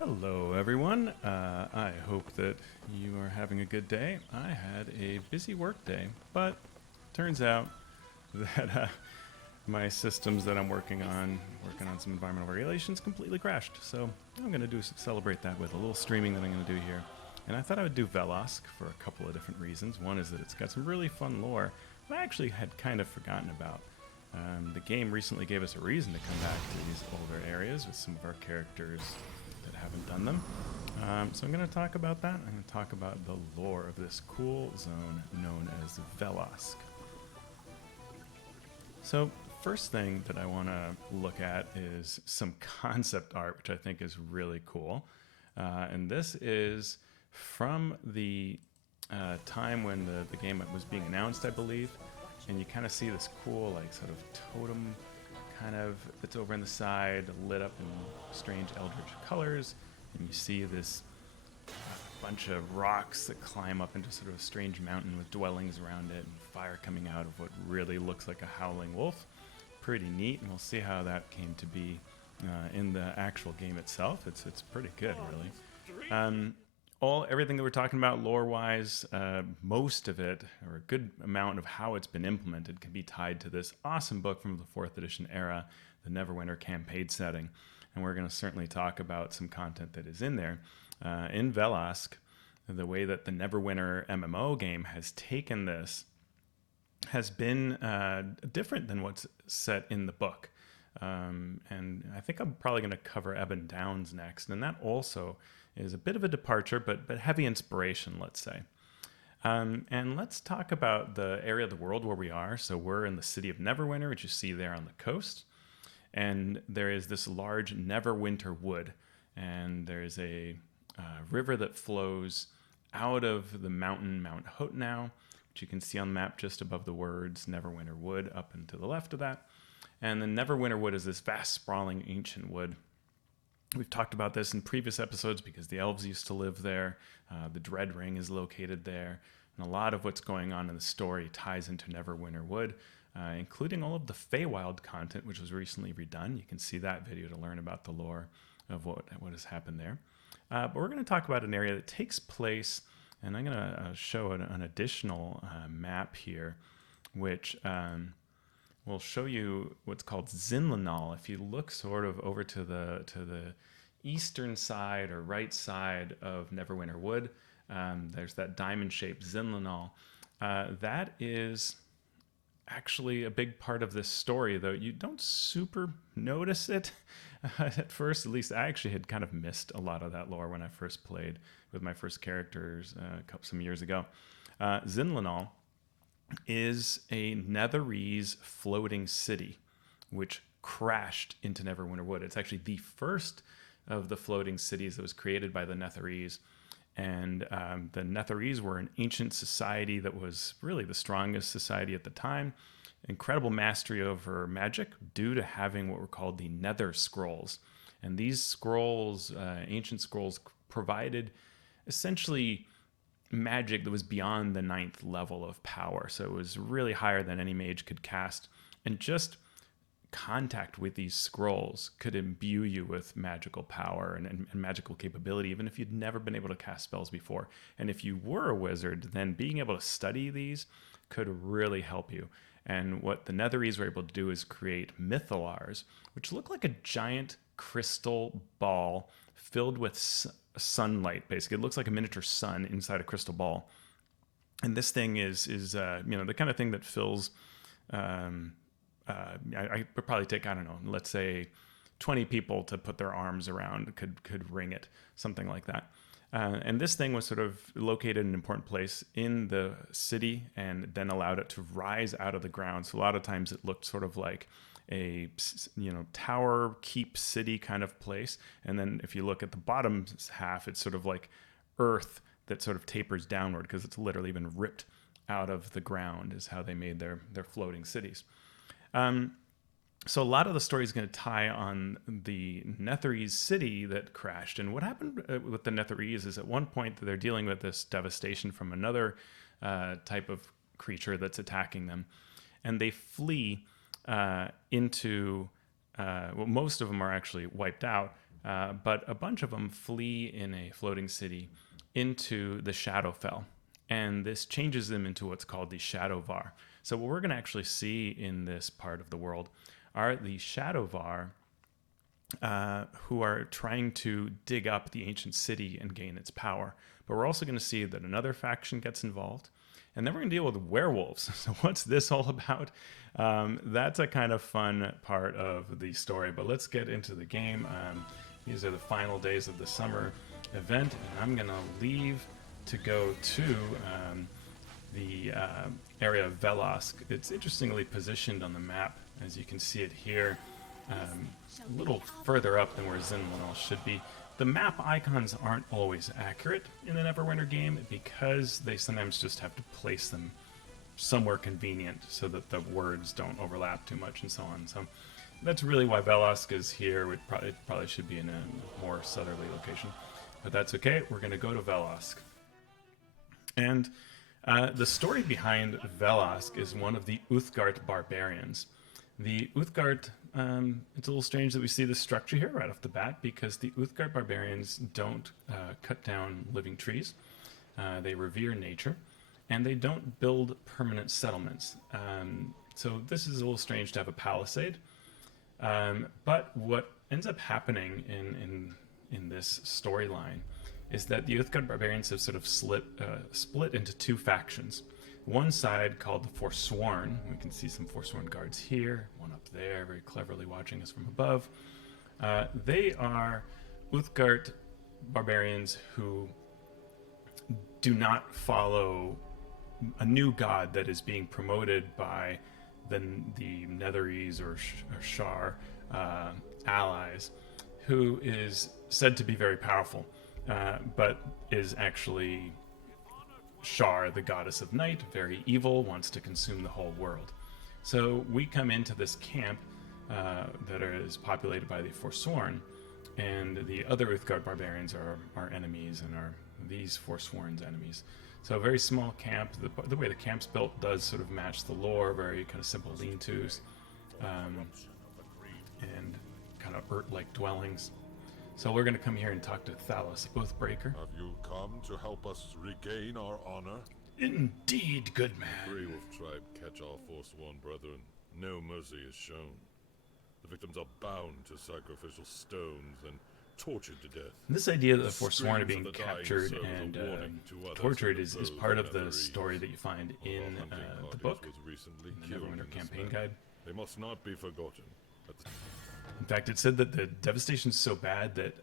Hello, everyone. I hope that you are having a good day. I had a busy work day, but turns out that my systems that I'm working on some environmental regulations, completely crashed. So I'm going to celebrate that with a little streaming that I'm going to do here. And I thought I would do Vellosk for a couple of different reasons. One is that it's got some really fun lore that I actually had kind of forgotten about. The game recently gave us a reason to come back to these older areas with some of our characters that haven't done them. So I'm going to talk about that. I'm going to talk about the lore of this cool zone known as Vellosk. So first thing that I want to look at is some concept art, which I think is really cool. And this is from the time when the game was being announced, I believe. And you kind of see this cool, like, sort of totem kind of that's over on the side, lit up in strange eldritch colors. And you see this bunch of rocks that climb up into sort of a strange mountain with dwellings around it and fire coming out of what really looks like a howling wolf. Pretty neat, and we'll see how that came to be in the actual game itself. It's pretty good, really. Everything that we're talking about lore-wise, most of it, or a good amount of how it's been implemented, can be tied to this awesome book from the 4th edition era, the Neverwinter campaign setting. And we're going to certainly talk about some content that is in there. In Vellosk, the way that the Neverwinter MMO game has taken this has been different than what's set in the book. And I think I'm probably going to cover Ebon Downs next. And that also is a bit of a departure, but heavy inspiration, let's say. And let's talk about the area of the world where we are. So we're in the city of Neverwinter, which you see there on the coast. And there is this large Neverwinter wood. And there's a river that flows out of the mountain, Mount Hotenow, which you can see on the map just above the words Neverwinter Wood up and to the left of that. And the Neverwinter Wood is this vast, sprawling, ancient wood. We've talked about this in previous episodes because the elves used to live there. The Dread Ring is located there. And a lot of what's going on in the story ties into Neverwinter Wood, including all of the Feywild content, which was recently redone. You can see that video to learn about the lore of what has happened there. But we're going to talk about an area that takes place, and I'm going to show an additional map here, which will show you what's called Zinlanol. If you look sort of over to the eastern side or right side of Neverwinter Wood, there's that diamond-shaped Zinlanol. That is actually a big part of this story, though you don't super notice it at first. At least I actually had kind of missed a lot of that lore when I first played with my first characters some years ago. Zinlanol is a Netherese floating city which crashed into Neverwinter Wood. It's actually the first of the floating cities that was created by the Netherese. And the Netherese were an ancient society that was really the strongest society at the time. Incredible mastery over magic due to having what were called the Nether Scrolls. And these scrolls, ancient scrolls, provided essentially magic that was beyond the 9th level of power. So it was really higher than any mage could cast. And just contact with these scrolls could imbue you with magical power and magical capability, even if you'd never been able to cast spells before. And if you were a wizard, then being able to study these could really help you. And what the Netherese were able to do is create Mythologs, which look like a giant crystal ball filled with sunlight. Basically, it looks like a miniature sun inside a crystal ball. And this thing is the kind of thing that fills. I would probably take, I don't know, let's say 20 people to put their arms around, could ring it, something like that. And this thing was sort of located in an important place in the city and then allowed it to rise out of the ground. So a lot of times it looked sort of like a tower keep city kind of place. And then if you look at the bottom half, it's sort of like earth that sort of tapers downward because it's literally been ripped out of the ground is how they made their floating cities. So a lot of the story is going to tie on the Netherese city that crashed. And what happened with the Netherese is at one point they're dealing with this devastation from another type of creature that's attacking them. And they flee into, most of them are actually wiped out. but a bunch of them flee in a floating city into the Shadowfell, and this changes them into what's called the Shadowvar. So what we're going to actually see in this part of the world are the Shadowvar, who are trying to dig up the ancient city and gain its power. But we're also going to see that another faction gets involved. And then we're going to deal with werewolves. So what's this all about? That's a kind of fun part of the story. But let's get into the game. These are the final days of the summer event. And I'm going to leave to go to the area of Vellosk. It's interestingly positioned on the map, as you can see it here. A little further up than where Zinlanol should be. The map icons aren't always accurate in the Neverwinter game because they sometimes just have to place them somewhere convenient so that the words don't overlap too much and so on. So that's really why Vellosk is here. It probably should be in a more southerly location, but that's okay. We're going to go to Vellosk. And the story behind Vellosk is one of the Uthgardt barbarians. The Uthgardt, it's a little strange that we see this structure here right off the bat, because the Uthgardt barbarians don't cut down living trees. They revere nature, and they don't build permanent settlements. So this is a little strange to have a palisade. But what ends up happening in this storyline is that the Uthgardt barbarians have sort of split into two factions. One side called the Forsworn. We can see some Forsworn guards here, one up there, very cleverly watching us from above. They are Uthgardt barbarians who do not follow a new god that is being promoted by the Netherese or Shar allies, who is said to be very powerful, but is actually Shar, the goddess of night, very evil, wants to consume the whole world. So we come into this camp that is populated by the Forsworn, and the other Uthgardt barbarians are our enemies and are these Forsworn's enemies. So a very small camp. The way the camp's built does sort of match the lore, very kind of simple lean-tos, and kind of Urt-like dwellings. So we're going to come here and talk to Thalos, Oathbreaker. Have you come to help us regain our honor? Indeed, good man. The Werewolf tribe catch our Forsworn brethren. No mercy is shown. The victims are bound to sacrificial stones and tortured to death. This idea that the Forsworn are being captured and tortured is part of the story that you find in the book, in the Neverwinter campaign guide. They must not be forgotten. In fact, it said that the devastation is so bad that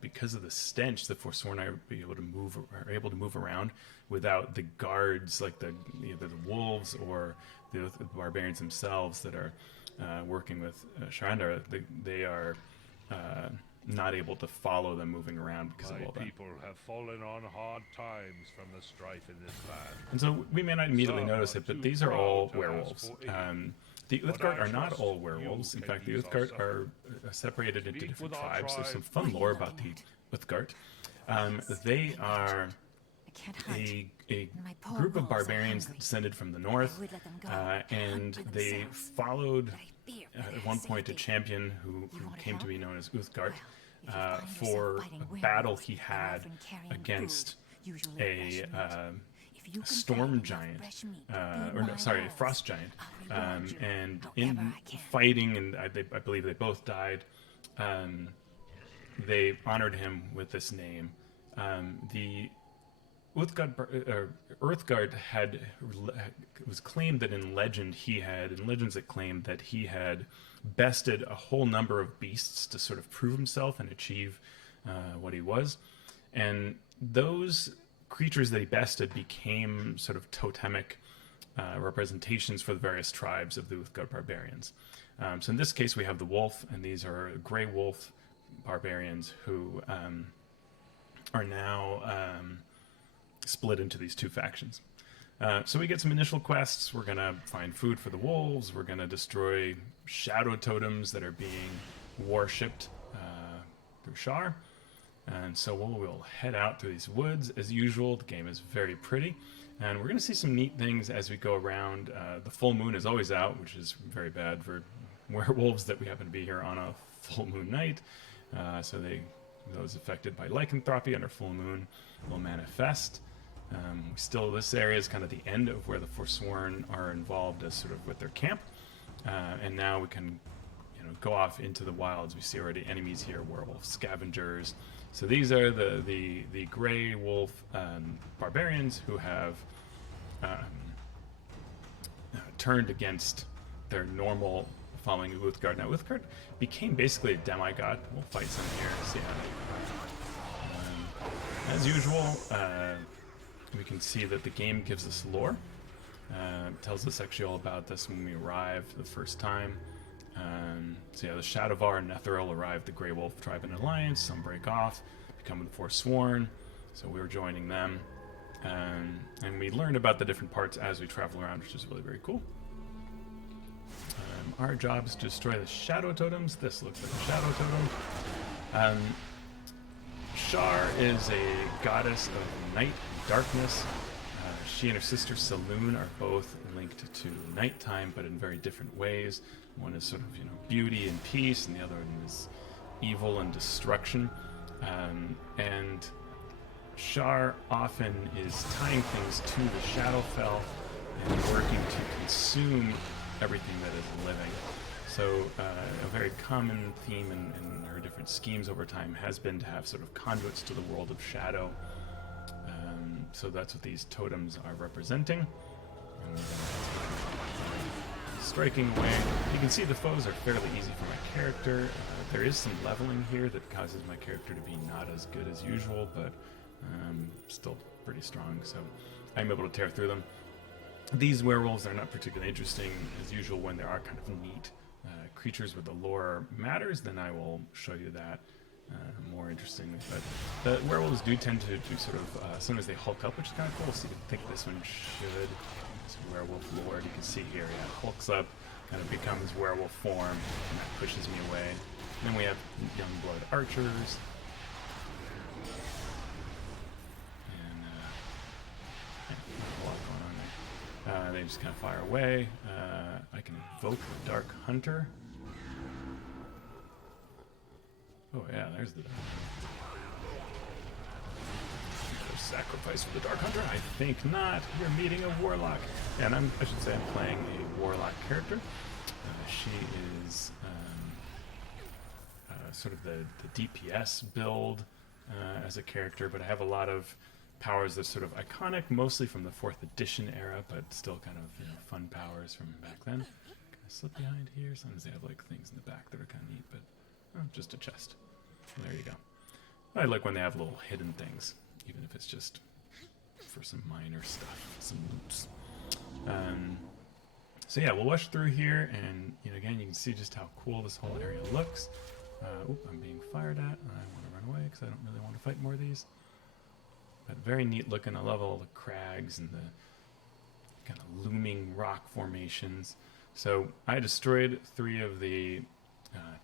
because of the stench, the Forsworn are able to move around without the guards, like either the wolves or the barbarians themselves that are working with Sharandar. They are not able to follow them moving around because of all that. My people have fallen on hard times from the strife in this land. And so we may not immediately notice it, but these are all werewolves. The Uthgardt are not all werewolves. In fact, the Uthgardt are separated into different tribes. There's some fun lore about the Uthgardt. They are a group of barbarians that descended from the north, and they followed at one point a champion who came to be known as Uthgardt for a battle he had against a storm giant, a frost giant, and in fighting, and I believe they both died, they honored him with this name. The Uthgardt was claimed that in legends it claimed that he had bested a whole number of beasts to sort of prove himself and achieve what he was, and those creatures that he bested became sort of totemic representations for the various tribes of the Uthgardt barbarians. So in this case, we have the wolf, and these are gray wolf barbarians who are now split into these two factions. So we get some initial quests. We're going to find food for the wolves. We're going to destroy shadow totems that are being worshipped through Shar. And so we'll head out through these woods as usual. The game is very pretty. And we're going to see some neat things as we go around. The full moon is always out, which is very bad for werewolves that we happen to be here on a full moon night. So those affected by lycanthropy under full moon will manifest. This area is kind of the end of where the Forsworn are involved as sort of with their camp. And now we can go off into the wilds. We see already enemies here, werewolf scavengers. So these are the gray wolf barbarians who have turned against their normal following of Uthgardt. Now Uthgardt became basically a demigod. We'll fight some here, see how as usual, we can see that the game gives us lore. It tells us actually all about this when we arrive the first time. So yeah, the Shadowvar and Netheril arrive, the Grey Wolf tribe in alliance. Some break off, become the Forsworn. So we were joining them. And we learned about the different parts as we travel around, which is really very cool. Our job is to destroy the shadow totems. This looks like a shadow totem. Shar is a goddess of night and darkness. She and her sister Saloon are both linked to nighttime, but in very different ways. One is sort of beauty and peace, and the other one is evil and destruction. And Shar often is tying things to the Shadowfell and working to consume everything that is living. So a very common theme in her different schemes over time has been to have sort of conduits to the world of shadow. So that's what these totems are representing. And striking away. You can see the foes are fairly easy for my character. There is some leveling here that causes my character to be not as good as usual, but still pretty strong, so I'm able to tear through them. These werewolves are not particularly interesting. As usual, when there are kind of neat creatures where the lore matters, then I will show you that more interestingly. But the werewolves do tend to do sort of, sometimes they hulk up, which is kind of cool, so you can think this one should. It's werewolf lore, you can see here, yeah, it hulks up, kind of becomes werewolf form, and that pushes me away. And then we have young blood archers. They just kind of fire away. I can invoke the Dark Hunter. Oh yeah, there's the Dark Hunter. Sacrifice for the Dark Hunter? I think not. You're meeting a Warlock. And I should say I'm playing a Warlock character. She is sort of the DPS build as a character, but I have a lot of powers that are sort of iconic, mostly from the 4th edition era, but still kind of fun powers from back then. Can I slip behind here? Sometimes they have like things in the back that are kind of neat, but just a chest. There you go. I like when they have little hidden things, even if it's just for some minor stuff, some loops. So yeah, we'll rush through here, and again, you can see just how cool this whole area looks. I'm being fired at, and I want to run away because I don't really want to fight more of these. But very neat looking. I love all the crags and the kind of looming rock formations. So I destroyed 3 of the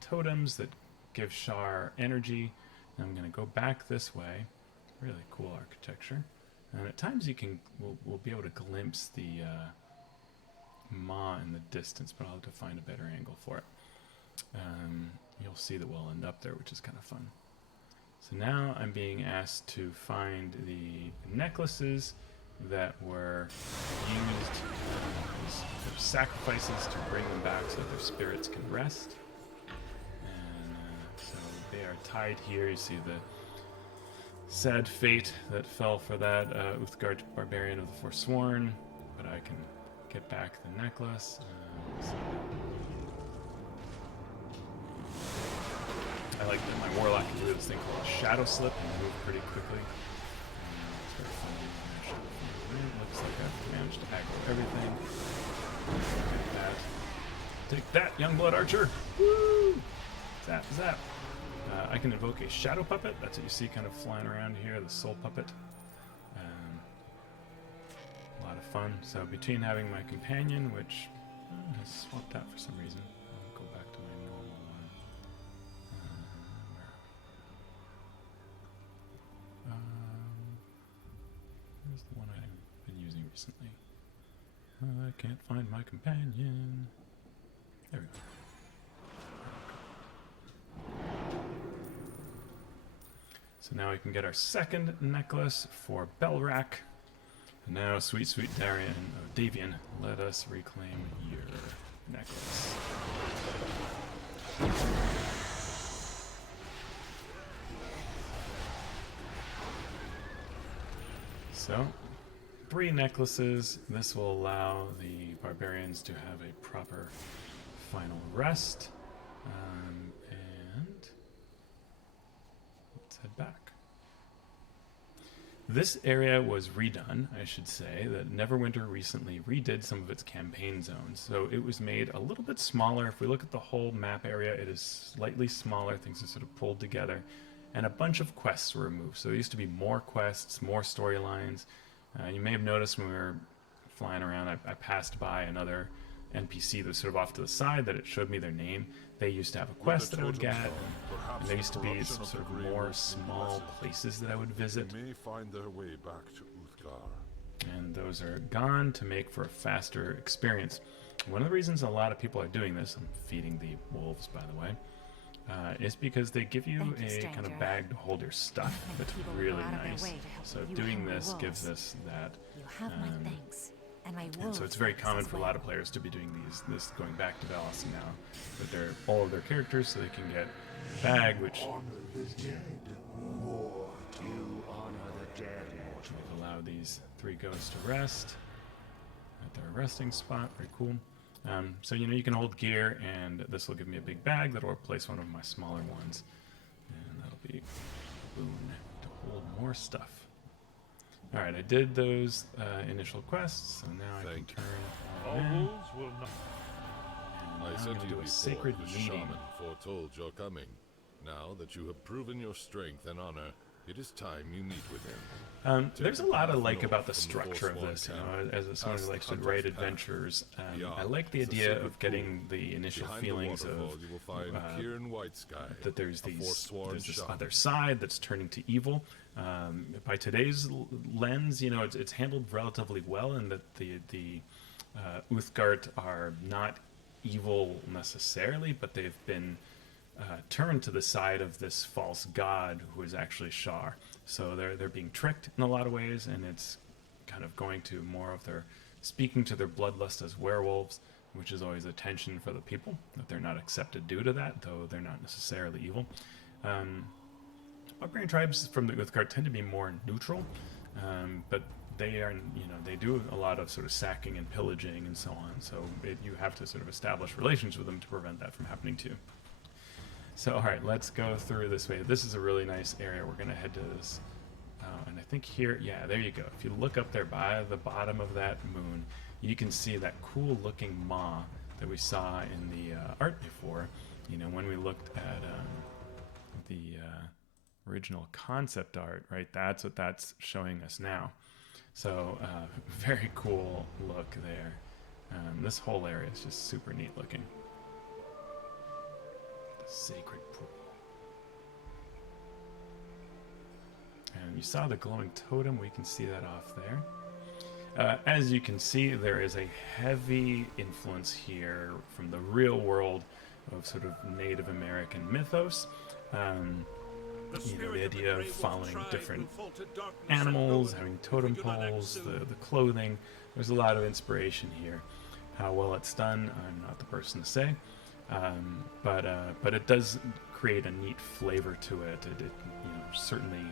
totems that give Shar energy. And I'm going to go back this way. Really cool architecture. And at times we'll be able to glimpse the maw in the distance, but I'll have to find a better angle for it. You'll see that we'll end up there, which is kind of fun. So now I'm being asked to find the necklaces that were used as sacrifices to bring them back so that their spirits can rest. And so they are tied here. You see the sad fate that fell for that Uthguard barbarian of the Forsworn, but I can get back the necklace. I like that my Warlock can do this thing called Shadow Slip and move pretty quickly. It's very funny. It looks like I've managed to aggro everything. Take that, Youngblood Archer! Woo! Zap, zap. I can invoke a Shadow Puppet. That's what you see kind of flying around here, the Soul Puppet. A lot of fun. So between having my companion, which has swapped out for some reason. I'll go back to my normal one. Where's the one I've been using recently? I can't find my companion. There we go. So now we can get our second necklace for Belrak. And now, sweet, sweet Davian, let us reclaim your necklace. So, 3 necklaces. This will allow the barbarians to have a proper final rest. And let's head back. This area was redone, I should say, that Neverwinter recently redid some of its campaign zones. So it was made a little bit smaller. If we look at the whole map area, it is slightly smaller. Things are sort of pulled together. And a bunch of quests were removed. So there used to be more quests, more storylines. You may have noticed when we were flying around, I passed by another NPC that was sort of off to the side that it showed me their name. They used to have a quest that I would get, and there used to be some sort of more small places that I would visit. They may find their way back to Uthgardt. And those are gone to make for a faster experience. One of the reasons a lot of people are doing this, I'm feeding the wolves by the way, is because they give you a kind of bag to hold your stuff that's really nice. So doing this gives us that. And so it's very common for a lot of players to be doing this going back to Vellosk now, that they're all of their characters, so they can get a bag, which will allow these 3 ghosts to rest at their resting spot. Very cool. So you can hold gear, and this will give me a big bag that will replace one of my smaller ones, and that'll be a boon to hold more stuff. All right, I did those initial quests, so now I can turn All wolves will not. and I now I'm said going to to you do a before, sacred the meeting. shaman foretold your coming. Now that you have proven your strength and honor, it is time you meet with him. There's a lot I like about the structure of this. As someone who likes to write adventures, I like the idea of getting the initial feelings of you will find Kieran Whitesky, that there's a forsworn this shaman. other side that's turning to evil. By today's lens, it's handled relatively well, in that the Uthgardt are not evil necessarily, but they've been turned to the side of this false god who is actually Shar. So they're being tricked in a lot of ways, and it's kind of going to more of their speaking to their bloodlust as werewolves, which is always a tension for the people, that they're not accepted due to that, though they're not necessarily evil. Barbarian tribes from the Uthgardt tend to be more neutral, but they are, they do a lot of sort of sacking and pillaging and so on. So you have to sort of establish relations with them to prevent that from happening too. So, all right, let's go through this way. This is a really nice area. We're going to head to this. And I think here, yeah, there you go. If you look up there by the bottom of that moon, you can see that cool-looking maw that we saw in the art before. When we looked at the original concept art, right? That's what that's showing us now. So, very cool look there. This whole area is just super neat looking. Sacred pool. And you saw the glowing totem. We can see that off there. As you can see, there is a heavy influence here from the real world of sort of Native American mythos. The idea of following different animals, having totem poles, the clothing. There's a lot of inspiration here. How well it's done, I'm not the person to say. But it does create a neat flavor to it. It certainly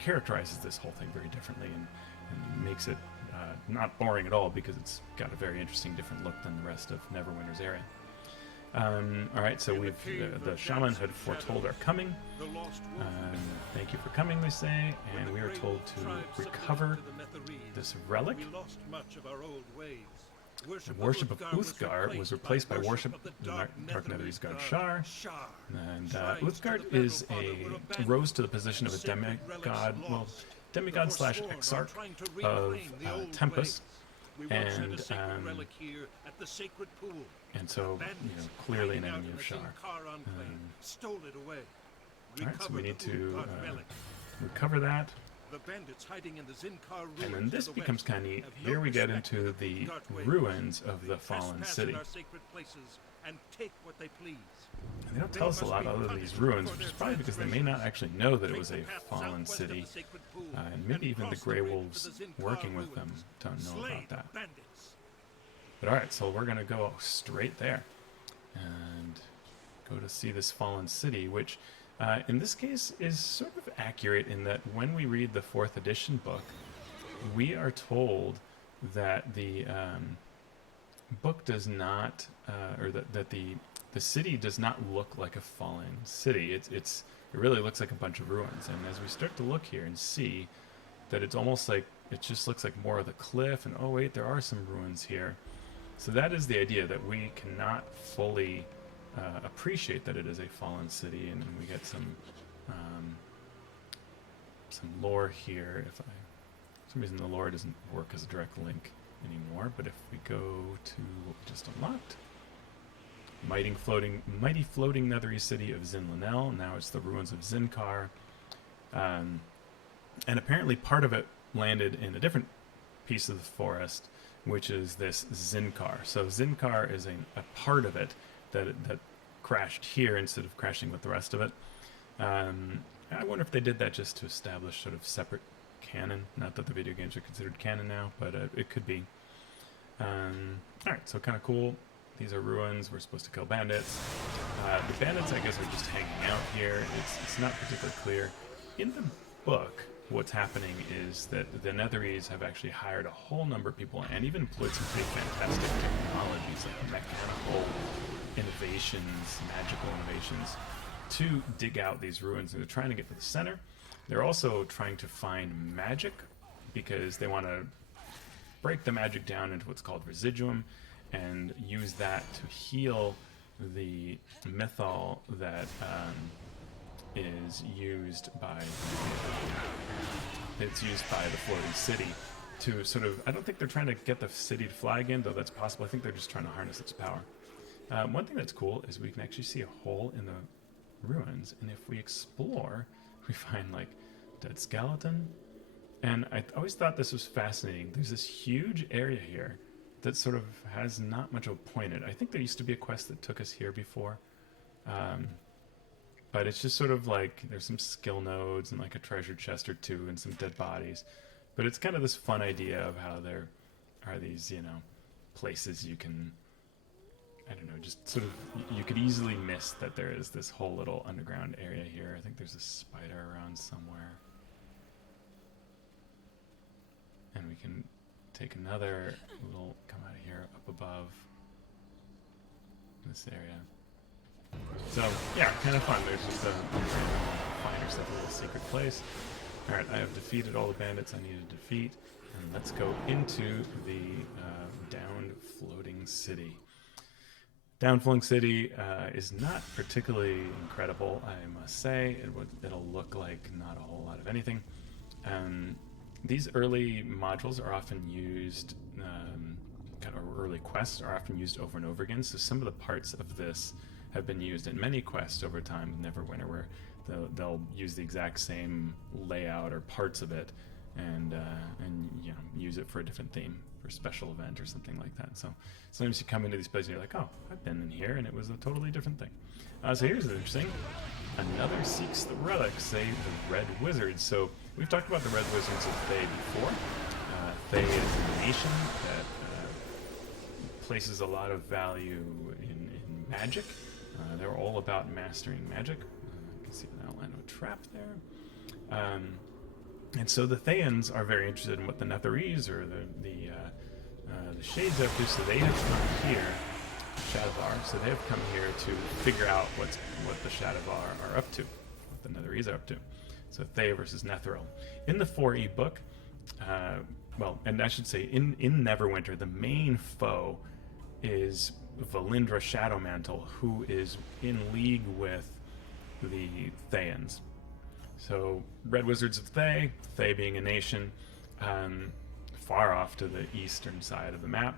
characterizes this whole thing very differently, and makes it not boring at all, because it's got a very interesting different look than the rest of Neverwinter's area. All right, so the shaman had foretold our coming. Thank you for coming, they say, and we are told to recover this relic. The worship of Uthgardt was replaced by worship of the Dark Netherese god Shar. And Uthgardt rose to the position of a demigod slash exarch of Tempest. And so, clearly an enemy of Shar. Alright, so we need to recover that. The bandits hiding in the Zinkar ruins. And then this becomes kind of neat. Here we get into the ruins of the fallen city. and take what they please. And they don't tell us a lot other than these ruins, which is probably because they may not actually know that it was a fallen city. And maybe even the Grey Wolves working with them don't know about that. But alright, so we're going to go straight there. And go to see this fallen city, which in this case is sort of accurate in that when we read the 4th edition book, we are told that the book does not, or that the city does not look like a fallen city. It really looks like a bunch of ruins. And as we start to look here and see that it's almost like it just looks like more of the cliff, and oh wait, there are some ruins here. So that is the idea, that we cannot fully appreciate that it is a fallen city, and we get some lore here. For some reason the lore doesn't work as a direct link anymore, but if we go to what we just unlocked, mighty floating Netherese city of Zinlanol. Now it's the Ruins of Zinkar, and apparently part of it landed in a different piece of the forest, which is this Zinkar. So Zinkar is a part of it that crashed here instead of crashing with the rest of it. I wonder if they did that just to establish sort of separate canon. Not that the video games are considered canon now, but it could be. Alright, so kind of cool. These are ruins. We're supposed to kill bandits. The bandits, I guess, are just hanging out here. It's not particularly clear. In the book, what's happening is that the Netherese have actually hired a whole number of people and even employed some pretty fantastic technologies, like mechanical innovations, magical innovations, to dig out these ruins. And they're trying to get to the center. They're also trying to find magic, because they want to break the magic down into what's called residuum and use that to heal the mythol that is used by the floating city to sort of, I don't think they're trying to get the city to fly again, though that's possible. I think they're just trying to harness its power. One thing that's cool is we can actually see a hole in the ruins, and if we explore, we find like dead skeleton. And I always thought this was fascinating. There's this huge area here that sort of has not much of a point in it. I think there used to be a quest that took us here before. But it's just sort of like there's some skill nodes and like a treasure chest or two and some dead bodies. But it's kind of this fun idea of how there are these, places you can, I don't know, just sort of, you could easily miss that there is this whole little underground area here. I think there's a spider around somewhere. And we can take another little, come out of here, up above this area. So, yeah, kind of fun. There's just find yourself a little secret place. Alright, I have defeated all the bandits I need to defeat. And let's go into the downed floating city. Downed floating city is not particularly incredible, I must say. It'll look like not a whole lot of anything. These early modules are often used, kind of early quests are often used over and over again. So some of the parts of this have been used in many quests over time, Neverwinter, where they'll use the exact same layout or parts of it, and use it for a different theme, for a special event or something like that. So sometimes you come into these places and you're like, oh, I've been in here, and it was a totally different thing. So here's the interesting. Another seeks the relic, say the Red Wizards. So we've talked about the Red Wizards of Thay before. Thay is a nation that places a lot of value in magic. They're all about mastering magic. You can see an outline of a trap there. And so the Thayans are very interested in what the Netherese or the Shades are up to, so they have come here, Shadowvar, so they have come here to figure out what the Shadowvar are up to, what the Netherese are up to. So Thay versus Netheril. In the 4e book, and I should say, in Neverwinter, the main foe is Valindra Shadowmantle, who is in league with the Thayans. So, Red Wizards of Thay being a nation far off to the eastern side of the map,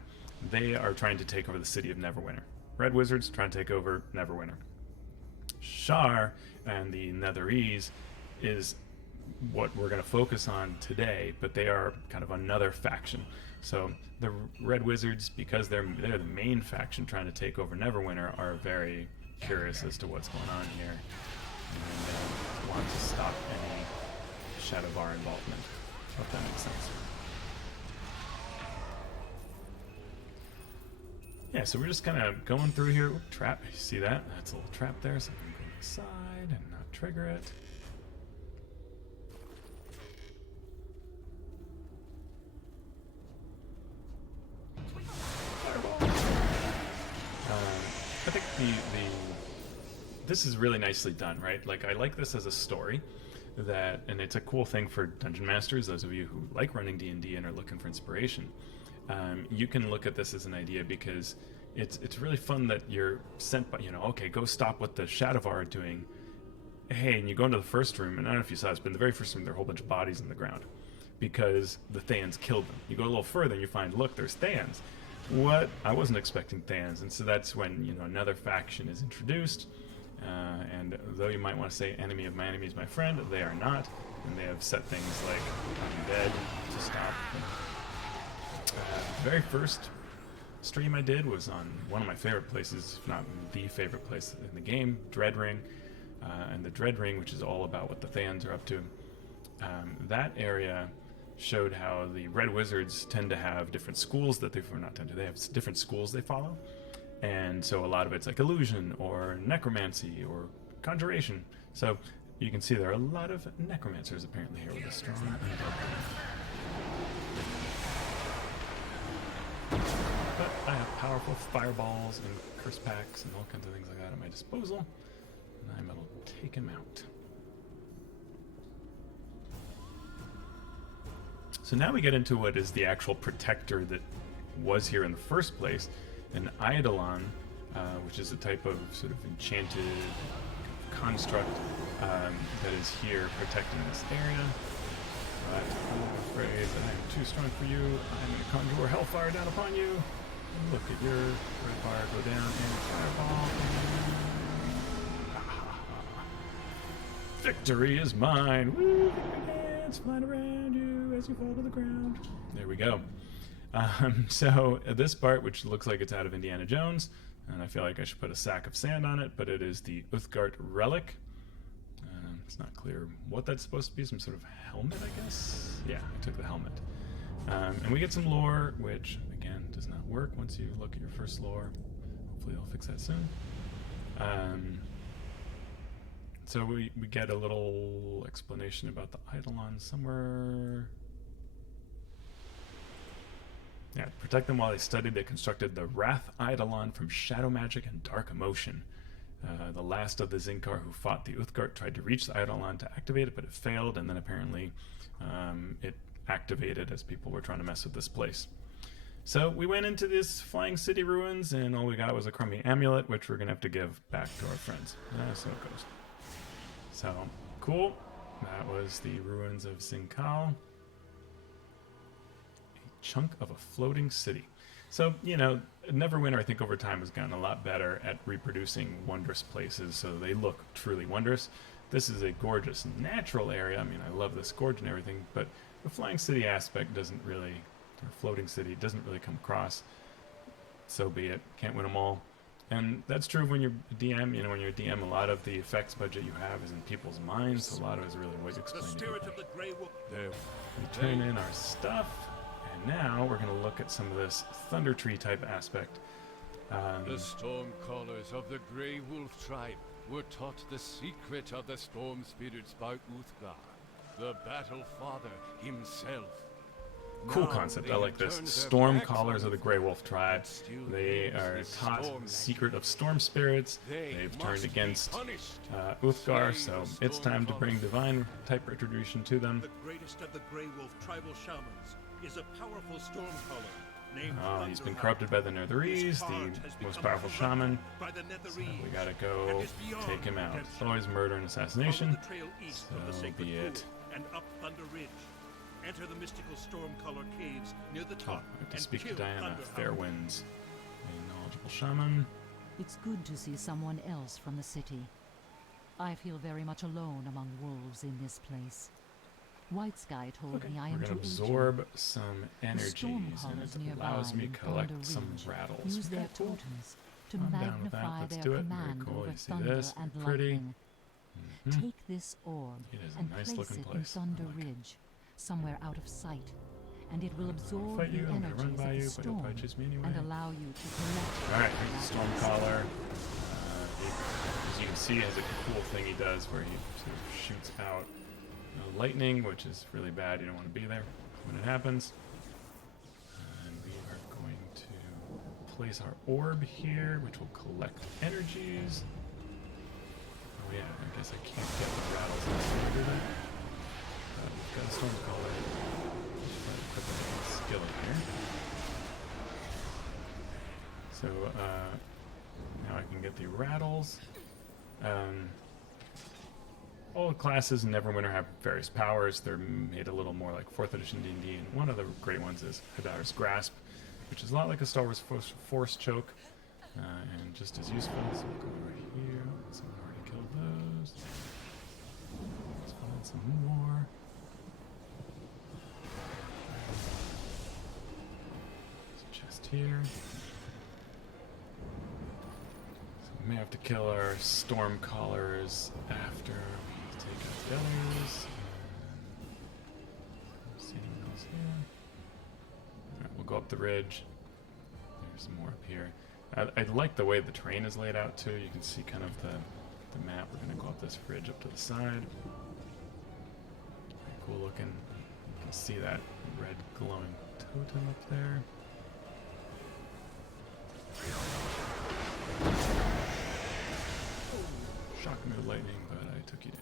they are trying to take over the city of Neverwinter. Red Wizards trying to take over Neverwinter. Shar and the Netherese is what we're going to focus on today, but they are kind of another faction. So the Red Wizards, because they're the main faction trying to take over Neverwinter, are very curious as to what's going on here and want to stop any Shadowbar involvement, if that makes sense. Yeah, so we're just kind of going through here. Ooh, trap, you see that? That's a little trap there, so I'm going to go to the side and not trigger it. I think this is really nicely done, right? Like, I like this as a story, and it's a cool thing for dungeon masters, those of you who like running D&D and are looking for inspiration. You can look at this as an idea because it's really fun that you're sent by, okay, go stop what the Shadowvar are doing. Hey, and you go into the first room, and I don't know if you saw this, but in the very first room, there are a whole bunch of bodies in the ground because the Thans killed them. You go a little further, and you find, look, there's Thans. What? I wasn't expecting Thans, and so that's when another faction is introduced. And though you might want to say enemy of my enemy is my friend, they are not, and they have set things like undead to stop. The very first stream I did was on one of my favorite places, if not the favorite place in the game, Dread Ring, and the Dread Ring, which is all about what the Thans are up to. That area showed how the Red Wizards tend to have different schools that they have different schools they follow, and so a lot of it's like illusion or necromancy or conjuration. So you can see there are a lot of necromancers apparently here with a strong but I have powerful fireballs and curse packs and all kinds of things like that at my disposal, and I'm able to take him out. So now we get into what is the actual protector that was here in the first place, an Eidolon, which is a type of sort of enchanted construct that is here protecting this area. But I'm afraid that I'm too strong for you. I'm going to conjure hellfire down upon you. Look at your red fire go down and fireball. Victory is mine. Woo! It's flying around you as you fall to the ground. There we go. So this part, which looks like it's out of Indiana Jones, and I feel like I should put a sack of sand on it, but it is the Uthguard Relic. It's not clear what that's supposed to be, some sort of helmet, I guess? Yeah, I took the helmet. And we get some lore, which, again, does not work once you look at your first lore. Hopefully they'll fix that soon. So we get a little explanation about the Eidolon somewhere. Yeah, protect them while they studied. They constructed the Wrath Eidolon from shadow magic and dark emotion. The last of the Zinkar who fought the Uthgardt tried to reach the Eidolon to activate it, but it failed, and then apparently it activated as people were trying to mess with this place. So we went into this flying city ruins, and all we got was a crummy amulet, which we're going to have to give back to our friends. So it goes. So, cool. That was the Ruins of Zinkar. A chunk of a floating city. So, Neverwinter, I think, over time has gotten a lot better at reproducing wondrous places, so they look truly wondrous. This is a gorgeous natural area. I mean, I love this gorge and everything, but the flying city aspect doesn't really, or floating city, doesn't really come across. So be it. Can't win them all. And that's true when you're a DM. When you're a DM, a lot of the effects budget you have is in people's minds, so a lot of it is really what you explain to people. We turn in our stuff. And now we're going to look at some of this Thunder Tree type aspect. The Stormcallers of the Grey Wolf tribe were taught the secret of the storm spirits by Uthgardt, the Battle Father himself. Cool concept. I like this. Stormcallers of the Grey Wolf tribe. They are taught the secret of storm spirits. They've turned against Uthgardt, so it's time to bring divine type retribution to them. The greatest of the Grey Wolf tribal shamans is a powerful stormcaller named he's been corrupted by the Netherese, the most powerful shaman. So we gotta go take him out. It's always murder and assassination. So be it. And up Thunder Ridge. Enter the mystical Stormcaller Caves near the top. I have to speak to Diana. Fair winds. A knowledgeable shaman. It's good to see someone else from the city. I feel very much alone among wolves in this place. White Sky told me I We're am going to to absorb some energies, and Stormcallers it nearby allows me to in collect Thunder some Ridge rattles. use their Okay, cool. totems to I'm down with that. magnify Let's their do it. Very command cool. over You see thunder this? and Pretty. lightning. Mhm. Take this orb It is a and nice place looking it in place. I Thunder like it. Ridge, somewhere out of sight, and it will I'll absorb fight you. the I'm going to run energies by of you, the but you'll storm probably chase me anyway. and allow you to collect. Alright, here's the Stormcaller. As you can see, has a cool thing he does where he sort of shoots out lightning, which is really bad. You don't want to be there when it happens. And we are going to place our orb here, which will collect energies. Oh yeah, I guess I can't get the rattles unless I do that. We've got a Stormcaller. Equip a skill here. So now I can get the rattles. All the classes in Neverwinter have various powers. They're made a little more like 4th edition D&D, and one of the great ones is Hadar's Grasp, which is a lot like a Star Wars Force Choke, and just as useful. So we'll go over here. Someone already killed those. Let's find some more. There's a chest here. We may have to kill our Stormcallers after we take out the others. See anyone else here? Alright, we'll go up the ridge. There's some more up here. I like the way the terrain is laid out too. You can see kind of the map. We're going to go up this ridge up to the side. Very cool looking. You can see that red glowing totem up there. Shocked me with lightning, but I took you down.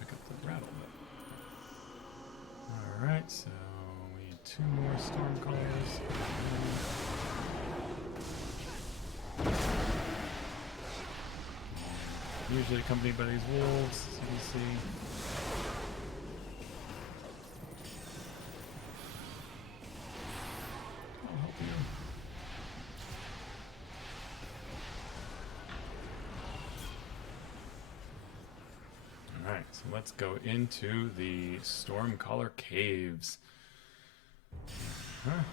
Pick up the rattle. Alright, so we need 2 more Stormcallers. Usually accompanied by these wolves, as you can see. I'll help you. Alright, so let's go into the Stormcaller Caves. Huh.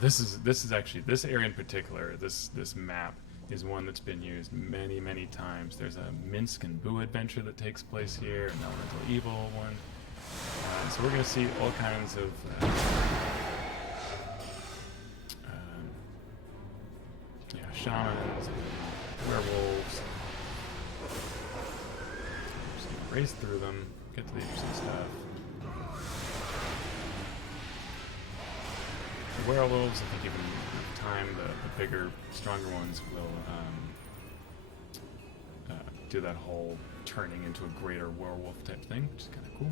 This is actually, this area in particular, this map, is one that's been used many, many times. There's a Minsk and Boo adventure that takes place here, an Elemental Evil one. So we're going to see all kinds of shamans, werewolves. Just going to race through them, get to the interesting stuff. The werewolves, I think even with time, the bigger, stronger ones will do that whole turning into a greater werewolf type thing, which is kind of cool.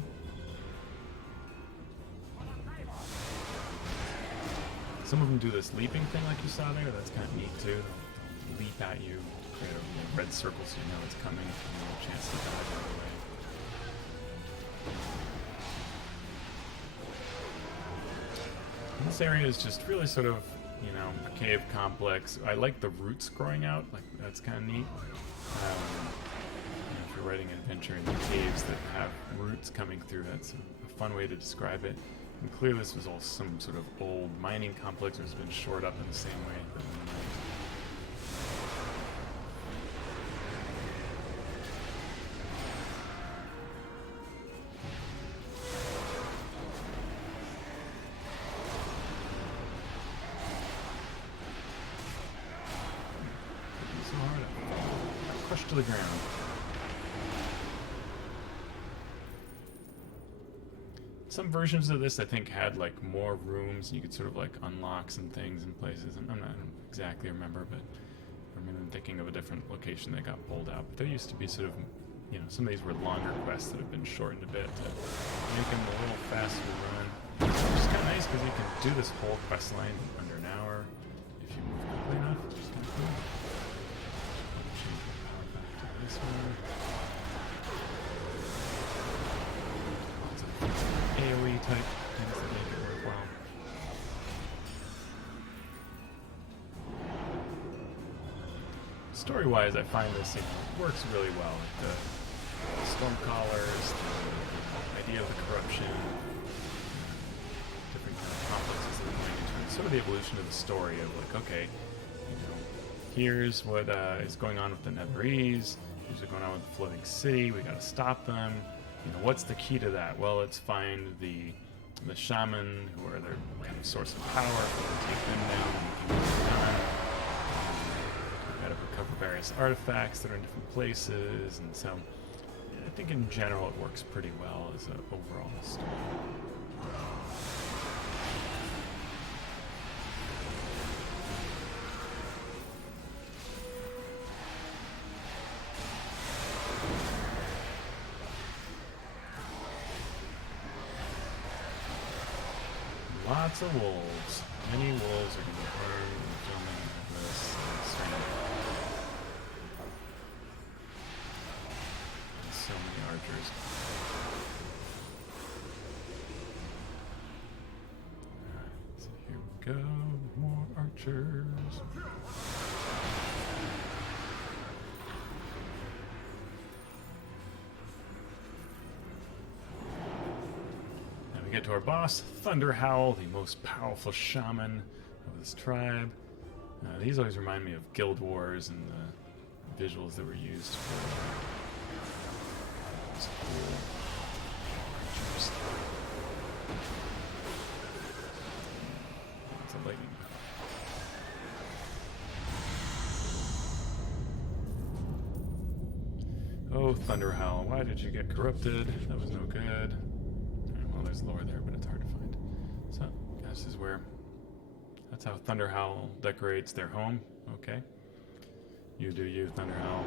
Some of them do this leaping thing like you saw there. That's kind of neat too. They'll leap at you, create a red circle so you know it's coming, and you have a chance to dive out of the way. This area is just really sort of, you know, a cave complex. I like the roots growing out, like that's kind of neat. If you're writing an adventure in the caves that have roots coming through, that's a fun way to describe it. And clearly this was all some sort of old mining complex that's been shored up in the same way that we mined. So hard, crushed to the ground. Some versions of this, I think, had like more rooms. You could sort of like unlock some things in places. And I don't exactly remember, but I remember thinking of a different location that got pulled out. But there used to be sort of, you know, some of these were longer quests that have been shortened a bit to make them a little faster run. Which is kind of nice because you can do this whole quest line in under an hour if you move quickly enough, which is kind of cool. Change the power back to this one. Lots of AoE type things that make it worthwhile. Story-wise, I find this works really well. Like the Stormcallers, the idea of the corruption, different kind of complexes that are going into it. Sort of the evolution of the story of like, okay, you know, here's what is going on with the Netherese. Here's what's going on with the floating city. We got to stop them. You know, what's the key to that? Well, let's find the shaman, who are their kind of source of power. We'll take them down and keep them done. Got to recover various artifacts that are in different places, and so I think in general it works pretty well as an overall story. Lots of wolves. Many wolves are going to be hard in the filming of this stream. And so many archers. Alright, so here we go. More archers. We get to our boss, Thunderhowl, the most powerful shaman of this tribe. These always remind me of Guild Wars and the visuals that were used for these cool creatures. It's a lightning. Oh, Thunderhowl, why did you get corrupted? That was no good. Well, there's lore there, but it's hard to find. So, this is where... That's how Thunderhowl decorates their home. Okay. You do you, Thunderhowl.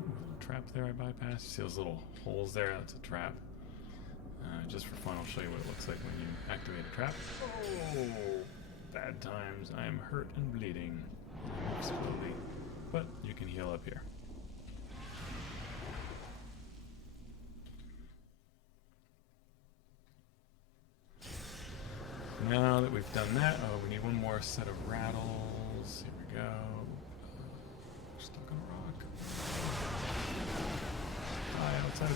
Ooh, trap there I bypassed. See those little holes there? That's a trap. Just for fun, I'll show you what it looks like when you activate a trap. Oh! Bad times. I am hurt and bleeding. Slowly. But you can heal up here. Now that we've done that, oh, we need one more set of rattles. Here we go. Stuck on a rock. Hi, outsider.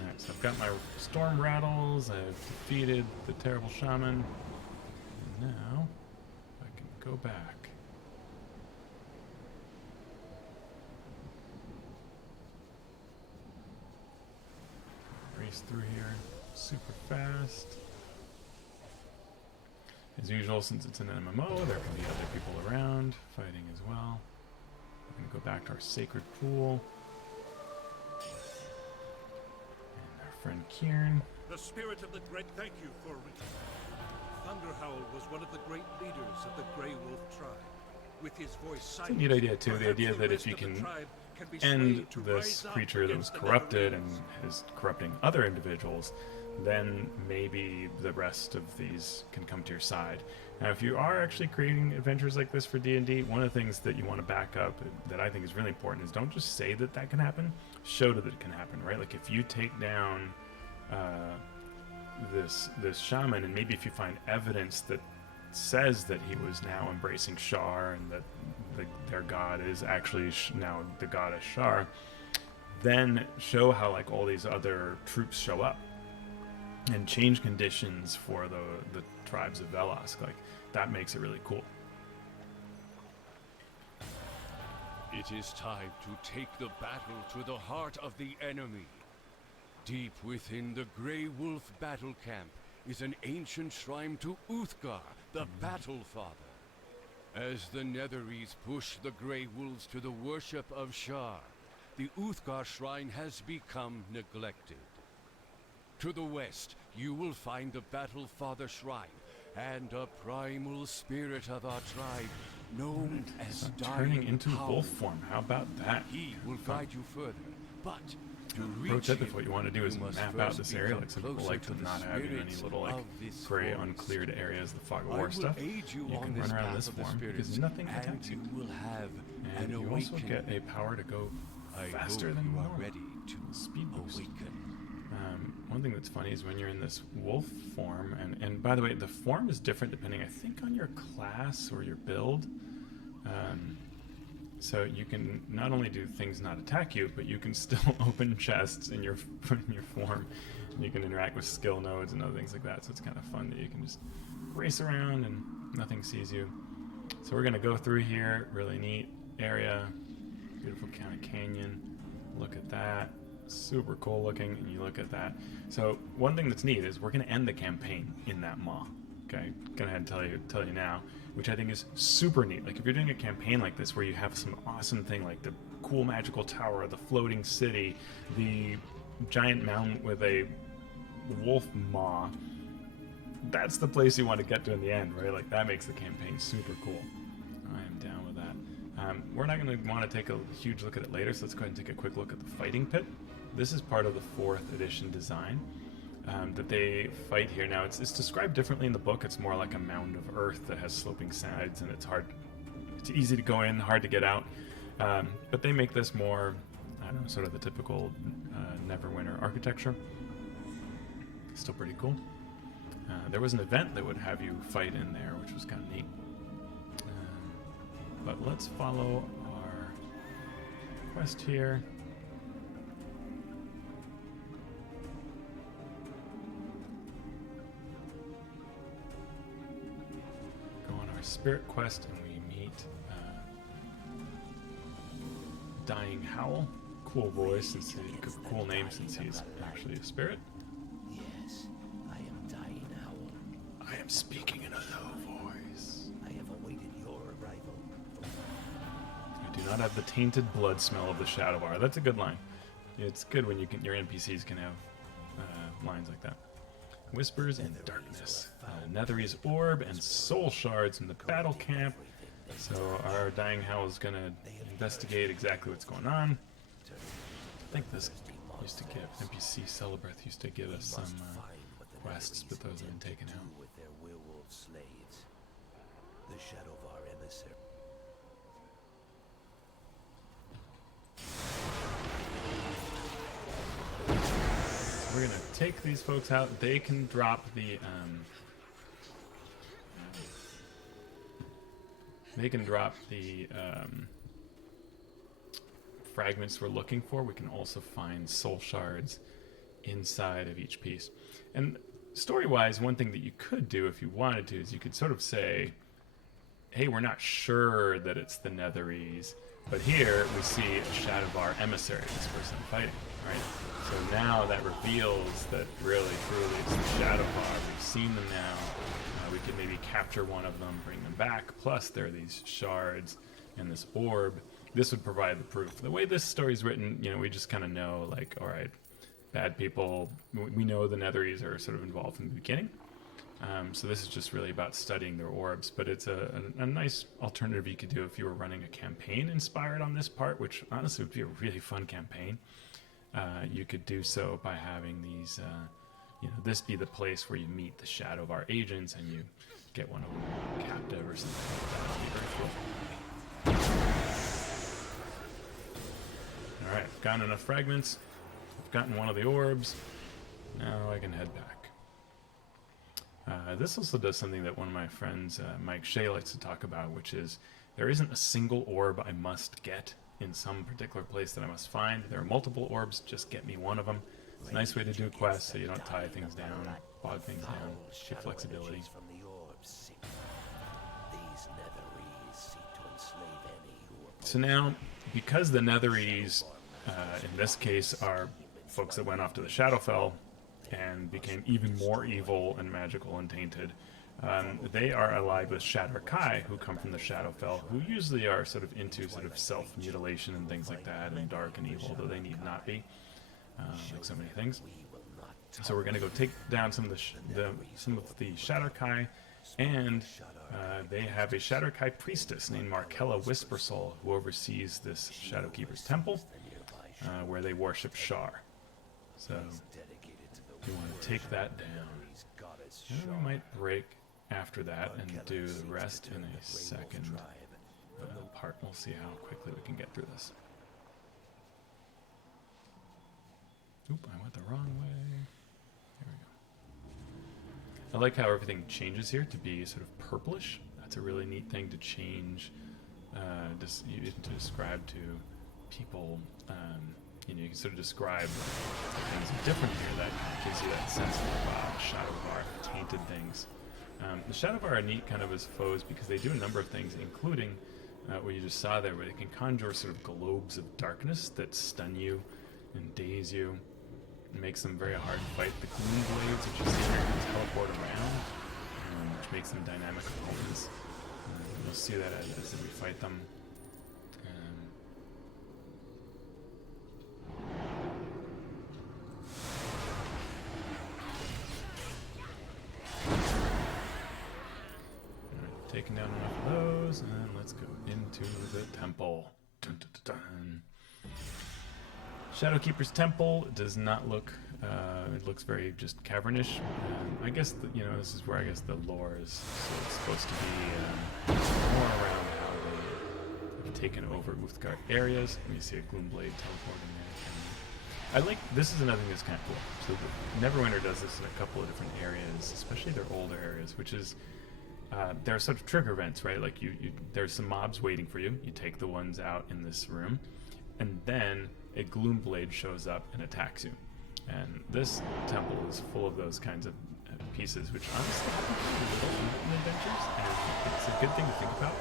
Alright, so I've got my storm rattles. I've defeated the terrible shaman. And now, I can go back. Race through here super fast. As usual, since it's an MMO, there can be other people around fighting as well. We're going to go back to our sacred pool. And our friend Kieran. The spirit of the great, thank you for Thunderhowl was one of the great leaders of the Grey Wolf tribe. With his voice It's a neat idea too, the idea that if you can end this creature that was corrupted and is corrupting other individuals, then maybe the rest of these can come to your side. Now, if you are actually creating adventures like this for D&D, one of the things that you want to back up that I think is really important is don't just say that that can happen, show that it can happen, right? Like if you take down this shaman, and maybe if you find evidence that says that he was now embracing Shar and that their god is actually now the goddess Shar, then show how like all these other troops show up and change conditions for the tribes of Vellosk. Like that makes it really cool. It is time to take the battle to the heart of the enemy. Deep within the Grey Wolf battle camp is an ancient shrine to Uthgardt, the Battle Father. As the Netherese push the Grey Wolves to the worship of Shar, the Uthgardt shrine has become neglected. To the west, you will find the Battle Father shrine and a primal spirit of our tribe known as turning into Howl. wolf form. How about that? He will guide you further, but to Pro reach tip: him, if what you want to do is you must map out first this area, become like some people closer like to to the not have any spirits little like of this gray forest. uncleared areas, the fog of I war will stuff. aid you You on can this run around path this of the form because spirits, nothing and attacks you. you will have And an you also awakening. get a power to go I faster hope than you are normal. ready to Speed boost. awaken. One thing that's funny is when you're in this wolf form, and by the way, the form is different depending, I think, on your class or your build. So you can not only do things not attack you, but you can still open chests in your form. And you can interact with skill nodes and other things like that. So it's kind of fun that you can just race around and nothing sees you. So we're gonna go through here. Really neat area. Beautiful kind of canyon. Look at that. Super cool looking. And you look at that. So one thing that's neat is we're gonna end the campaign in that maw. Okay, go ahead and tell you now, which I think is super neat. Like if you're doing a campaign like this where you have some awesome thing like the cool magical tower, the floating city, the giant mountain with a wolf maw, that's the place you want to get to in the end, right? Like that makes the campaign super cool. I am down with that. We're not going to want to take a huge look at it later, so let's go ahead and take a quick look at the fighting pit. This is part of the 4th edition design that they fight here. Now, it's described differently in the book. It's more like a mound of earth that has sloping sides, and it's easy to go in, hard to get out. But they make this more, I don't know, sort of the typical Neverwinter architecture. Still pretty cool. There was an event that would have you fight in there, which was kind of neat. But let's follow our quest here. Go on our spirit quest and we meet Dying Howl. Cool voice, cool name since he's actually a spirit. Yes, I am Dying Owl. I am speaking in a low voice. I have awaited your arrival. I do not have the tainted blood smell of the Shadowbar. That's a good line. It's good when your NPCs can have lines like that. Whispers in darkness. Netherese orb and soul shards in the battle camp. So our Dying Howl is going to investigate exactly what's going on. I think this used to give NPC Celebreth used to give us some quests, but those have been taken out. With their werewolf slaves, the Shadowvar emissary. We're gonna take these folks out. They can drop the fragments we're looking for. We can also find soul shards inside of each piece. And story-wise, one thing that you could do if you wanted to is you could sort of say, hey, we're not sure that it's the Netherese, but here we see a Shadowvar emissary, this person fighting, right? So now that reveals that really, truly it's the Shadowvar. We've seen them now. We could maybe capture one of them, bring them back, plus there are these shards and this orb. This would provide the proof. The way this story's written, we just kind of know, like, all right, bad people, we know the Netherese are sort of involved from the beginning. So this is just really about studying their orbs, but it's a nice alternative you could do if you were running a campaign inspired on this part, which honestly would be a really fun campaign. You could do so by having these, this be the place where you meet the Shadowvar agents and you get one of them captive or something like that. That'd be very cool. Alright, I've gotten enough fragments. I've gotten one of the orbs. Now I can head back. This also does something that one of my friends, Mike Shea, likes to talk about, which is there isn't a single orb I must get in some particular place that I must find. There are multiple orbs, just get me one of them. It's a nice way to do quests so you don't tie things down, bog things down, get flexibility. From the orbs. These Netherese seek to enslave any who So now, because the Netherese, in this case, are folks that went off to the Shadowfell and became even more evil and magical and tainted, they are allied with Shadowcat, who come from the Shadowfell, who usually are sort of into sort of self-mutilation and things like that, and dark and evil, though they need not be, like so many things. So we're going to go take down some of the Shadowcat, and they have a Shadowcat priestess named Markella Whispersoul, who oversees this Shadowkeeper's temple, where they worship Shar. So we want to take that down. And we might break after that and do the rest in a second part. We'll see how quickly we can get through this. Oop, I went the wrong way. There we go. I like how everything changes here to be sort of purplish. That's a really neat thing to change, to describe to people. You can sort of describe things different here. That gives you that sense of Shadowvar, tainted things. The Shadowvar are neat kind of as foes because they do a number of things, including what you just saw there, where they can conjure sort of globes of darkness that stun you and daze you. It makes them very hard to fight. The Gloom Blades, which you see here, can teleport around, which makes them dynamic opponents. You'll see that as we fight them. Taking down enough of those, and let's go into the temple. Dun, dun, dun, dun. Shadowkeeper's temple does not look. It looks very just cavernish. I guess this is where I guess the lore is supposed to be more around how they have taken over Uthgardt areas. And you see a Gloomblade teleporting there. I like this is another thing that's kind of cool. So Neverwinter does this in a couple of different areas, especially their older areas, which is. There are sort of trigger events, right? Like there's some mobs waiting for you. You take the ones out in this room, and then a Gloomblade shows up and attacks you. And this temple is full of those kinds of pieces, which honestly happen to be little in adventures, and it's a good thing to think about.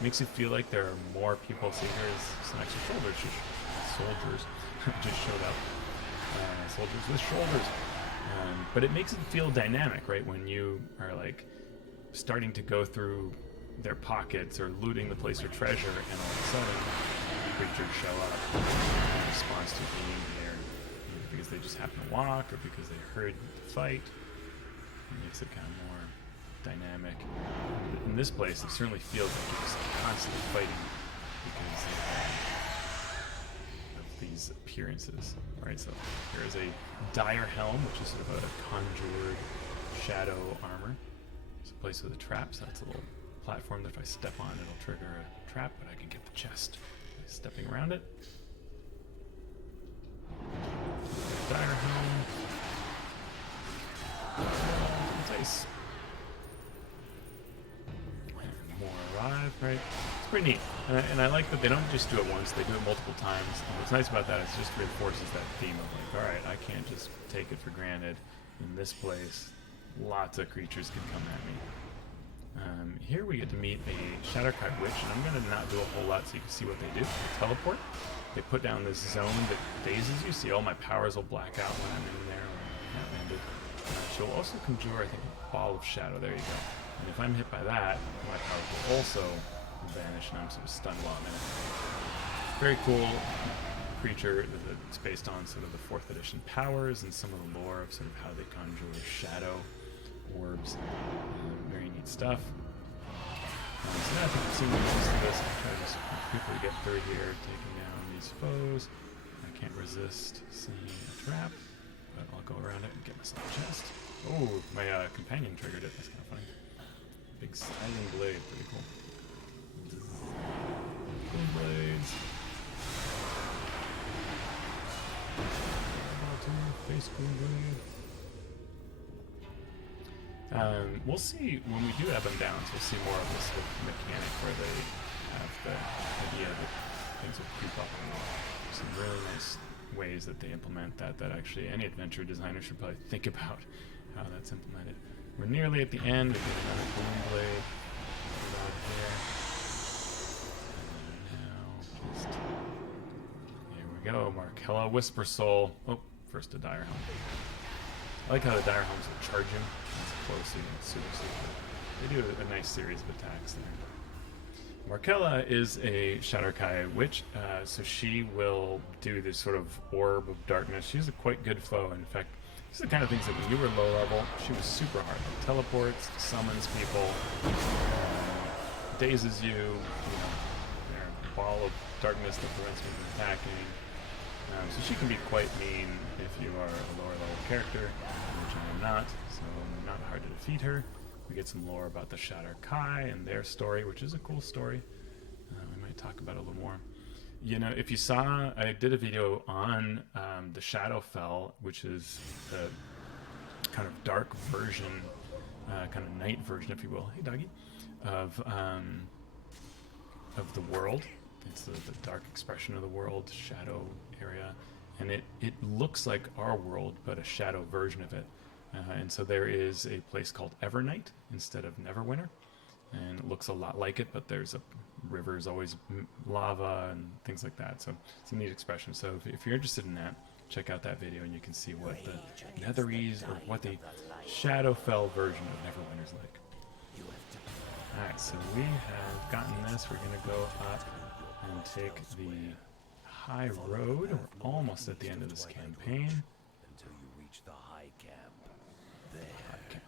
It makes you feel like there are more people. See, here's some extra soldiers just showed up. Soldiers with shoulders. But it makes it feel dynamic, right? When you are like starting to go through their pockets or looting the place for treasure, and all of a sudden creatures show up in response to being there, either because they just happen to walk or because they heard the fight. It makes it kind of more dynamic. In this place, it certainly feels like you're just constantly fighting because of these appearances. Alright, so here is a dire helm, which is sort of a conjured shadow armor. It's a place with a trap, so that's a little platform that if I step on, it'll trigger a trap, but I can get the chest by stepping around it. Dire helm. Nice. And more arrive, right? It's pretty neat. And I like that they don't just do it once, they do it multiple times. And what's nice about that is it just reinforces that theme of like, alright, I can't just take it for granted. In this place, lots of creatures can come at me. Here we get to meet a Shadowcat Witch, and I'm going to not do a whole lot so you can see what they do. They teleport. They put down this zone that dazes you. See, all my powers will black out when I'm in there or not landed. She'll also conjure, I think, a ball of shadow. There you go. And if I'm hit by that, my powers will also vanish, and I'm sort of stunned while I'm in it. Very cool creature. It's based on sort of the 4th edition powers and some of the lore of sort of how they conjure shadow orbs. Very neat stuff. So now I think I've seen most of this. I'll try to just quickly get through here, taking down these foes. I can't resist seeing a trap, but I'll go around it and get myself a chest. Oh, my companion triggered it. That's kind of funny. Big sliding blade, pretty cool. Blue blades. Face blue blade. We'll see when we do ebb and downs. We'll see more of this sort of mechanic where they have the idea that things will creep up on them. Some really nice ways that they implement that actually any adventure designer should probably think about how that's implemented. We're nearly at the end. We get another boom blade right there. And now, just here we go. Markella Whisper Soul. Oh, first a dire helm. I like how the dire helms will charge you as close, so you can seriously. They do a nice series of attacks there. Markella is a Shadowcat Witch, so she will do this sort of orb of darkness. She's a quite good foe. In fact, these are the kind of things that when you were low level, she was super hard. Like teleports, summons people, dazes you, they're a ball of darkness that prevents me from attacking. So she can be quite mean if you are a lower level character, which I am not, so not hard to defeat her. We get some lore about the Shadowcat and their story, which is a cool story. We might talk about it a little more. You know, if you saw, I did a video on the Shadowfell, which is the kind of dark version, kind of night version, if you will. Hey, doggy, of the world. It's the dark expression of the world, shadow area, and it looks like our world, but a shadow version of it. And so there is a place called Evernight instead of Neverwinter, and it looks a lot like it, but there's a river's always lava and things like that. So it's a neat expression. So if you're interested in that, check out that video and you can see what the Netherese, or what the Shadowfell version of Neverwinter's like. Alright, so we have gotten this. We're going to go up and take the high road. We're almost at the end of this campaign. Until you reach the high camp. There. High camp.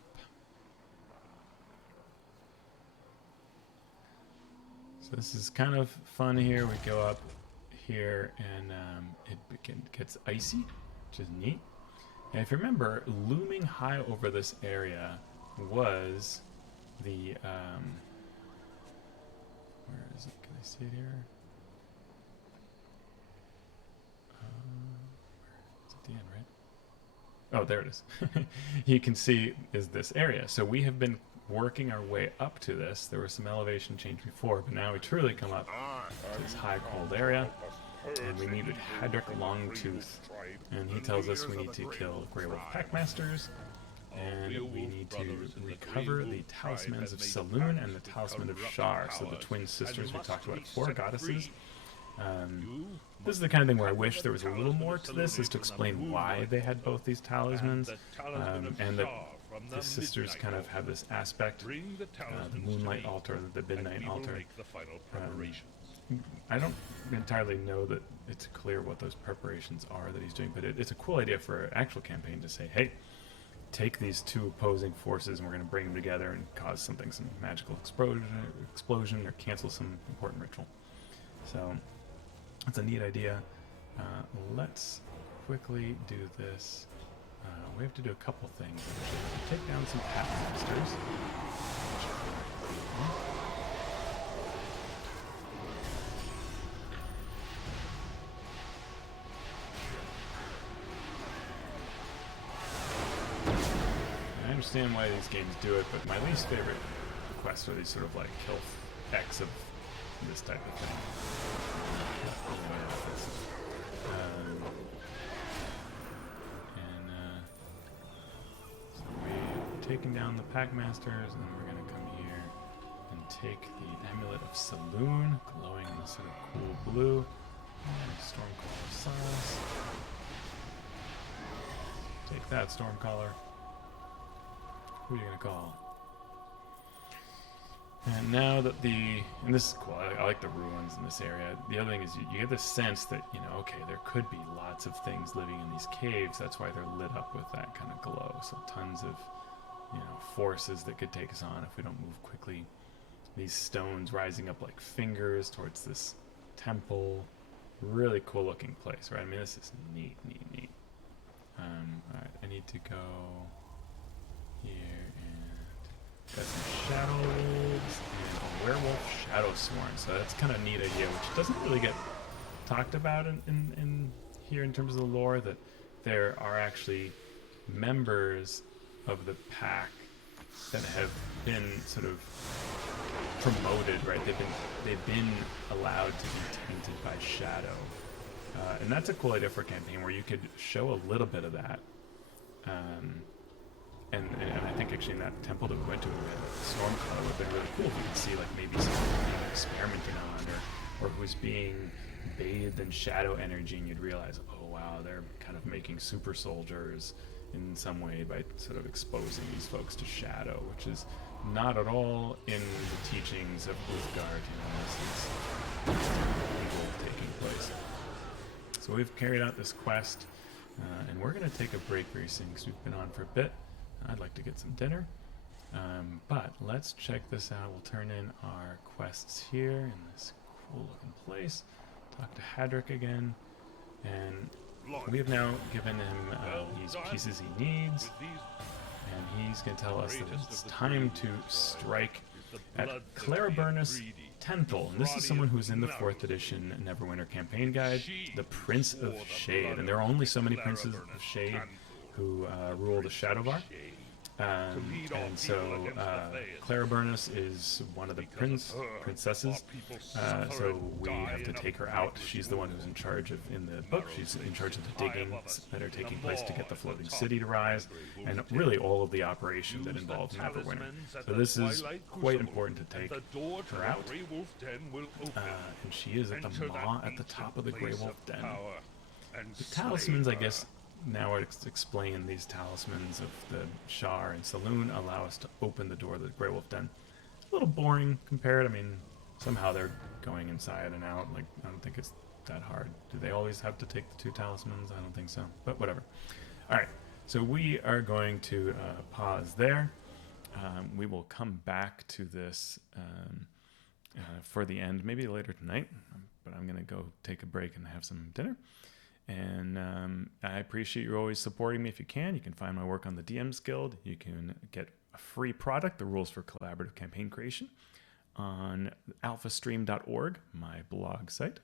So this is kind of fun here. We go up here and it gets icy, which is neat. And if you remember, looming high over this area was the where is it? Can I see it here? It's at the end, right? Oh, there it is. You can see is this area. So we have been working our way up to this. There was some elevation change before, but now we truly come up to this high cold area, and we meet with Hadric Longtooth, and he tells us we need to kill Grey Wolf Packmasters, and we need to recover the talismans of Saloon and the talisman of Shar, so the twin sisters we talked about, 4 goddesses. This is the kind of thing where I wish there was a little more to this, is to explain why they had both these talismans, and that the sisters kind of have this aspect, the Moonlight Altar, the Midnight Altar. I don't entirely know that it's clear what those preparations are that he's doing, but it's a cool idea for an actual campaign to say, hey, take these 2 opposing forces and we're going to bring them together and cause some magical explosion or cancel some important ritual. So that's a neat idea. Let's quickly do this. We have to do a couple things. Take down some Packmasters. I understand why these games do it, but my least favorite quests are these sort of like kill X of this type of thing. So we're taking down the Packmasters, and then we're going to come here and take the Amulet of Saloon, glowing in this sort of cool blue, and Stormcaller sauce. Take that, Stormcaller. Who are you going to call? And now that and this is cool, I like the ruins in this area. The other thing is you get the sense that, okay, there could be lots of things living in these caves. That's why they're lit up with that kind of glow. So tons of, forces that could take us on if we don't move quickly. These stones rising up like fingers towards this temple. Really cool looking place, right? I mean, this is neat. Alright, I need to go here and got some Shadow Wolves and a Werewolf Shadowsworn. So that's kind of a neat idea, which doesn't really get talked about in here in terms of the lore, that there are actually members of the pack that have been sort of promoted, right? They've been allowed to be tainted by shadow. And that's a cool idea for a campaign where you could show a little bit of that. And I think actually in that temple that we went to, Stormcaller would have been really cool if we could see like maybe someone being experimented on, or who's being bathed in shadow energy, and you'd realize, oh wow, they're kind of making super soldiers in some way by sort of exposing these folks to shadow, which is not at all in the teachings of Uthgardt. This is evil taking place. So we've carried out this quest, and we're going to take a break very soon because we've been on for a bit. I'd like to get some dinner, but let's check this out. We'll turn in our quests here in this cool looking place. Talk to Hadric again, and we have now given him these pieces he needs, and he's going to tell us that it's time to strike at Claraburnus Tenthal, and this is someone who's in the 4th edition Neverwinter campaign guide, the Prince of Shade, and there are only so many Princes of Shade who rule the Shadowvar. And so Clara Burnus is one of the princesses, so we have to take her out. She's the one who's in charge of, in the book, she's in charge of the diggings that are taking place to get the floating city to rise, and really all of the operation that involves Neverwinter. So this is quite important to take her out, and she is at the maw at the top of the Grey Wolf Den. The talismans, I guess, now I explain these talismans of the Shar and Saloon allow us to open the door of the Grey Wolf Den. A little boring compared. I mean, somehow they're going inside and out. Like, I don't think it's that hard. Do they always have to take the 2 talismans? I don't think so, but whatever. All right, so we are going to pause there. We will come back to this for the end, maybe later tonight, but I'm going to go take a break and have some dinner. And I appreciate you always supporting me if you can. You can find my work on the DMs Guild. You can get a free product, the rules for collaborative campaign creation, on alphastream.org, my blog site.